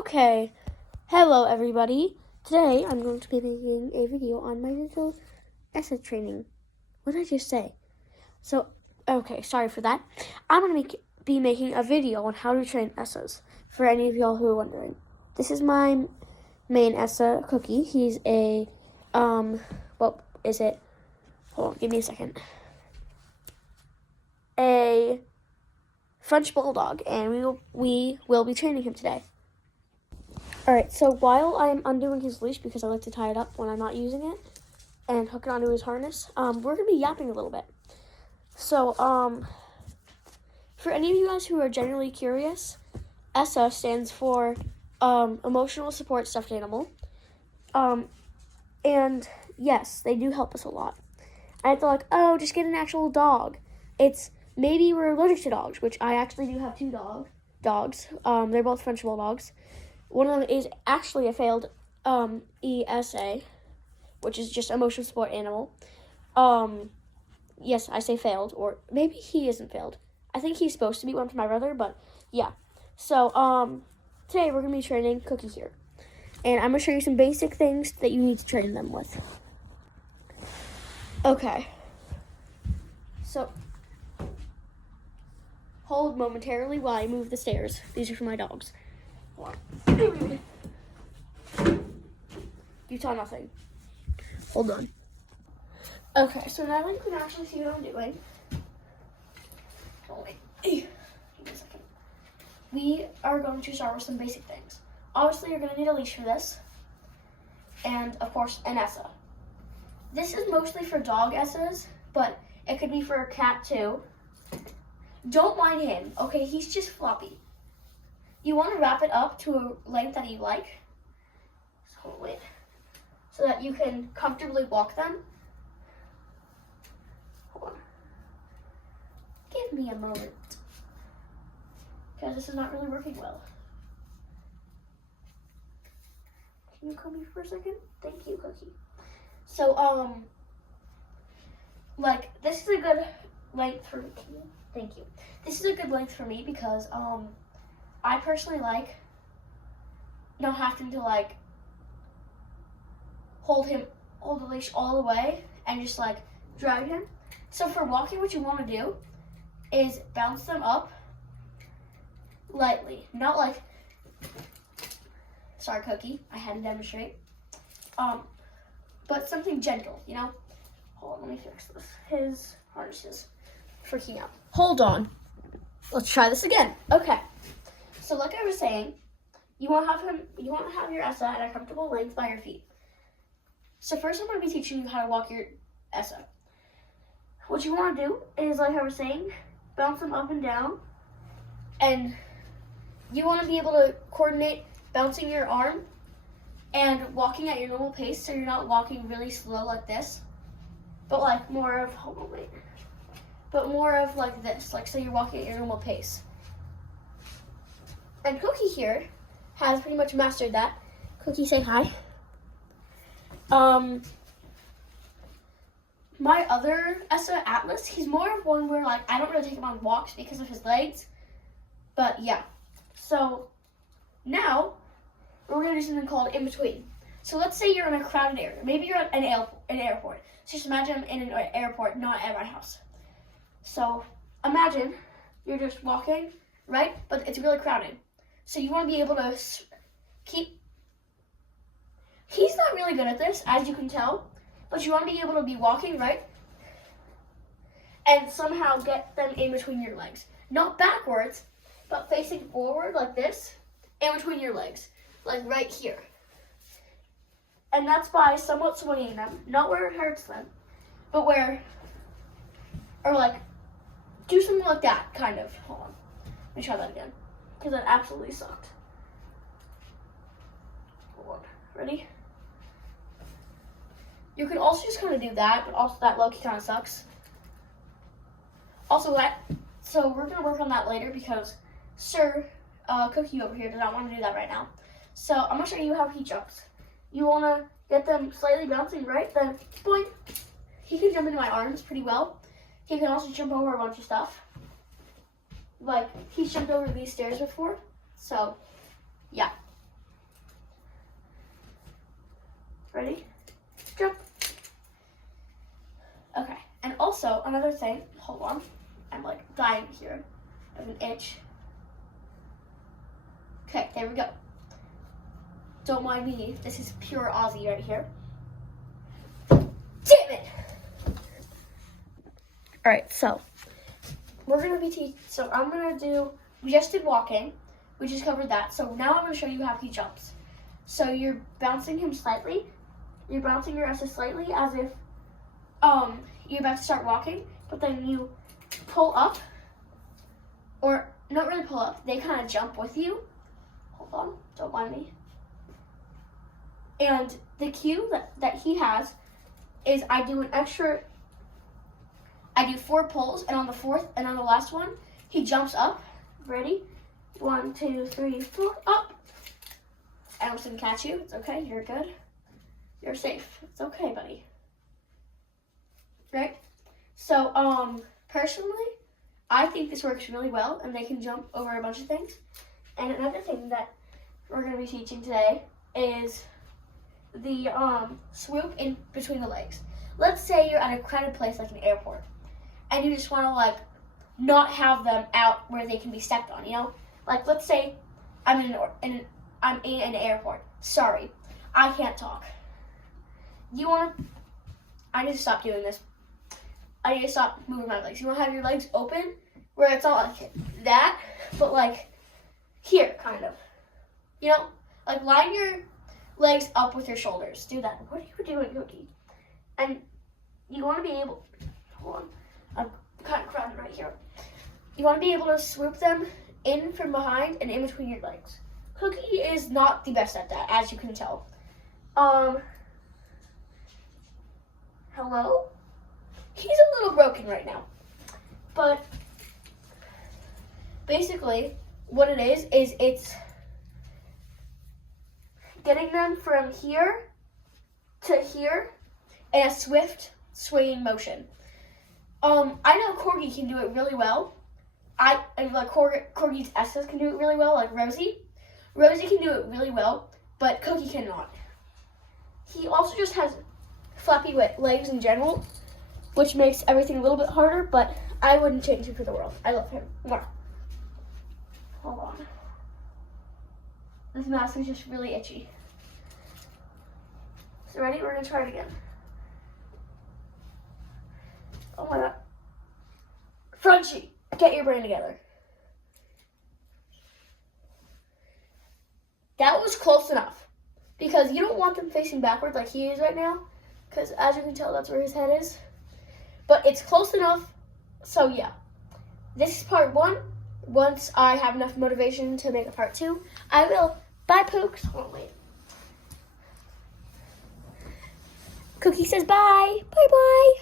Okay, hello everybody. Today I'm going to be making a video on my little ESSA training. What did I just say? Okay, sorry for that. I'm going to be making a video on how to train ESSAs for any of y'all who are wondering. This is my main ESSA, Cookie. He's a, what is it? Hold on, give me a second. A French Bulldog, and we will be training him today. Alright, so while I'm undoing his leash, because I like to tie it up when I'm not using it, and hook it onto his harness, we're going to be yapping a little bit. So, for any of you guys who are generally curious, ESSA stands for Emotional Support Stuffed Animal. And yes, they do help us a lot. I thought, just get an actual dog. It's maybe we're allergic to dogs, which I actually do have two dogs. They're both French Bulldogs. One of them is actually a failed ESSA, which is just emotional support animal. Yes, I say failed, or maybe he isn't failed. I think he's supposed to be one for my brother, but yeah. So, today we're going to be training Cookie here. And I'm going to show you some basic things that you need to train them with. Okay. So, hold momentarily while I move the stairs. These are for my dogs. You saw nothing. Hold on. Okay, so now you can actually see what I'm doing. Oh, wait. Give me a second. We are going to start with some basic things. Obviously, you're going to need a leash for this. And, of course, an ESSA. This is mostly for dog ESSAs, but it could be for a cat, too. Don't mind him, okay? He's just floppy. You want to wrap it up to a length that you like. So wait. So that you can comfortably walk them. Hold on. Give me a moment. Because this is not really working well. Can you come here for a second? Thank you, Cookie. So, this is a good length for me. Thank you. This is a good length for me because, I personally like not having to hold the leash all the way and just drag him. So for walking, what you want to do is bounce them up lightly, not sorry Cookie, I had to demonstrate, but something gentle, you know. Hold on, let me fix this. His harness is freaking out. Hold on, let's try this again. Okay. So like I was saying, you want to have your ESSA at a comfortable length by your feet. So first I'm going to be teaching you how to walk your ESSA. What you want to do is, like I was saying, bounce them up and down. And you want to be able to coordinate bouncing your arm and walking at your normal pace, so you're not walking really slow like this. But more of, like this, so you're walking at your normal pace. And Cookie here has pretty much mastered that. Cookie, say hi. My other ESSA, Atlas, he's more of one where I don't really take him on walks because of his legs. But yeah. So now we're gonna do something called in between. So let's say you're in a crowded area. Maybe you're at an airport. So just imagine I'm in an airport, not at my house. So imagine you're just walking, right? But it's really crowded. So you want to be able to he's not really good at this, as you can tell, but you want to be able to be walking, right? And somehow get them in between your legs. Not backwards, but facing forward like this, in between your legs, like right here. And that's by somewhat swinging them, not where it hurts them, but do something like that, kind of. Hold on, let me try that again. Because that absolutely sucked. Hold on. Ready? You can also just kind of do that, but also that low-key kind of sucks. So we're going to work on that later because Cookie over here does not want to do that right now. So I'm going to show you how he jumps. You want to get them slightly bouncing, right? Then, boing. He can jump into my arms pretty well. He can also jump over a bunch of stuff. He's jumped over these stairs before. So, yeah. another thing, hold on. I'm like dying here. I have an itch. Okay, there we go. Don't mind me. This is pure Aussie right here. Damn it! Alright, so we're gonna be I'm gonna do, we just did walking. We just covered that. So now I'm gonna show you how he jumps. So you're bouncing him slightly. You're bouncing your ESSA slightly as if you're about to start walking, but then you pull up, or not really pull up, they kind of jump with you. Hold on, don't mind me. And the cue that he has is I do 4 pulls, and on the 4th and on the last one, he jumps up. Ready? 1, 2, 3, 4, up. I almost didn't catch you. It's okay, you're good. You're safe. It's okay, buddy. Right? So, personally, I think this works really well, and they can jump over a bunch of things. And another thing that we're going to be teaching today is the swoop in between the legs. Let's say you're at a crowded place like an airport, and you just want to like not have them out where they can be stepped on. You know, like let's say I'm in an airport. Sorry, I can't talk. I need to stop doing this. I need to stop moving my legs. You want to have your legs open where it's not like that, but like here, kind of. You know, like line your legs up with your shoulders. Do that. What are you doing, Cookie? And you want to be able, hold on, I'm kind of crowded right here. You want to be able to swoop them in from behind and in between your legs. Cookie is not the best at that, as you can tell. Hello? He's a little broken right now. But basically, what it is it's getting them from here to here in a swift swinging motion. I know Corgi can do it really well. Corgi's Essas can do it really well, like Rosie. Rosie can do it really well, but Cookie cannot. He also just has flappy legs in general, which makes everything a little bit harder, but I wouldn't change him for the world. I love him more. Hold on. This mask is just really itchy. So ready? We're gonna try it again. Oh my god. Frenchie, get your brain together. That was close enough. Because you don't want them facing backwards like he is right now. Because as you can tell, that's where his head is. But it's close enough. So yeah. This is part 1. Once I have enough motivation to make a part 2, I will. Bye, Pooks. Hold on, wait. Cookie says bye. Bye-bye.